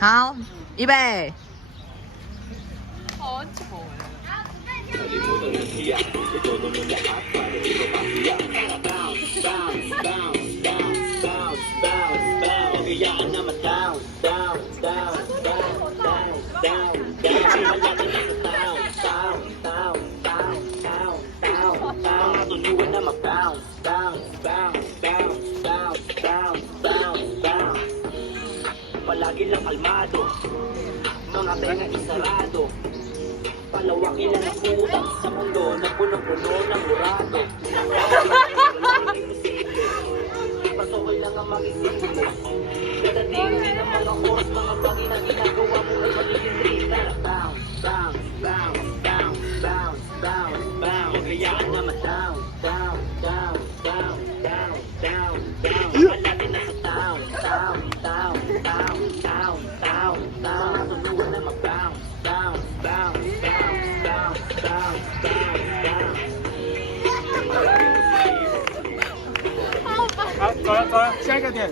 好，预备。好丑Palagi lang kalmado, mga tenga isarado. Palawakin lang ang utang sa mundo na punong-puno ng murado. Pasokay lang ang mag-isimple. Dadating din ang mga oras, mga bagay na ginagawa mo ay magiging trip. Down, down, down, down, down, down, down. Kayaan naman down, down, down, down, down, down, down. Palagi na sa down, down, down, down, down, down, down. Tunuan na mag-down, down, down, down, down, down, down, down. 好，走了走了，下一个点。